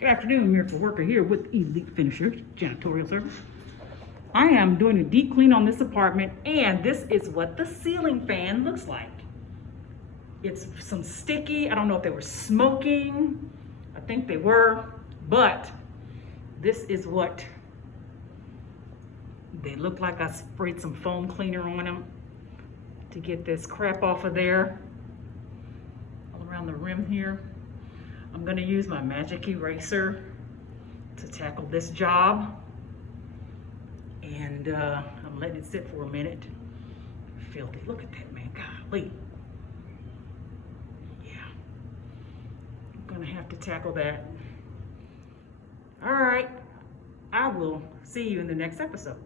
Good afternoon, Miracle Worker here with Elite Finishers Janitorial Service. I am doing a deep clean on this apartment, and this is what the ceiling fan looks like. It's some sticky. I don't know if they were smoking. I think they were, but this is what they look like. I sprayed some foam cleaner on them to get this crap off of there. All around the rim here. I'm gonna use my magic eraser to tackle this job. And I'm letting it sit for a minute. Filthy, look at that, man, golly. Yeah, I'm gonna have to tackle that. All right, I will see you in the next episode.